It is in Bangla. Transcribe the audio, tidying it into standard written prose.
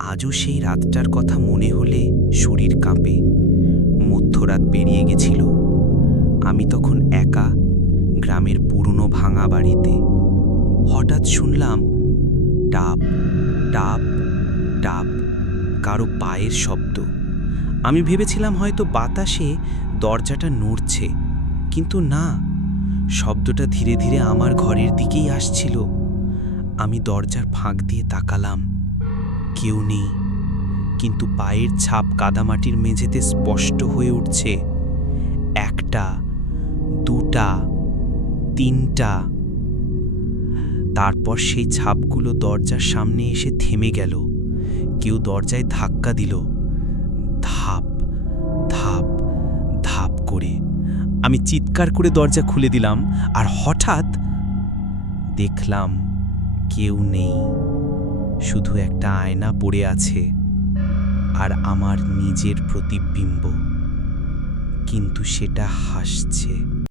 আজও সেই রাতটার কথা মনে হলে শরীর কাঁপে। মধ্যরাত পেরিয়ে গেছিল। আমি তখন একা গ্রামের পুরনো ভাঙা বাড়িতে। হঠাৎ শুনলাম টাপ টাপ টাপ, কারো পায়ের শব্দ। আমি ভেবেছিলাম হয়তো বাতাসে দরজাটা নড়ছে, কিন্তু না, শব্দটা ধীরে ধীরে আমার ঘরের দিকেই আসছিল। আমি দরজার ফাঁক দিয়ে তাকালাম, কেউ নেই, কিন্তু পায়ের ছাপ কাদামাটির মেঝেতে স্পষ্ট হয়ে উঠছে। একটা, দুটা, তিনটা। তারপর সেই ছাপগুলো দরজার সামনে এসে থেমে গেল। কেউ দরজায় ধাক্কা দিল, ধাপ ধাপ ধাপ করে। আমি চিৎকার করে দরজা খুলে দিলাম, আর হঠাৎ দেখলাম কেউ নেই, শুধু একটা আয়না পড়ে আছে আর আমার নিজের প্রতিবিম্ব, কিন্তু সেটা হাসছে।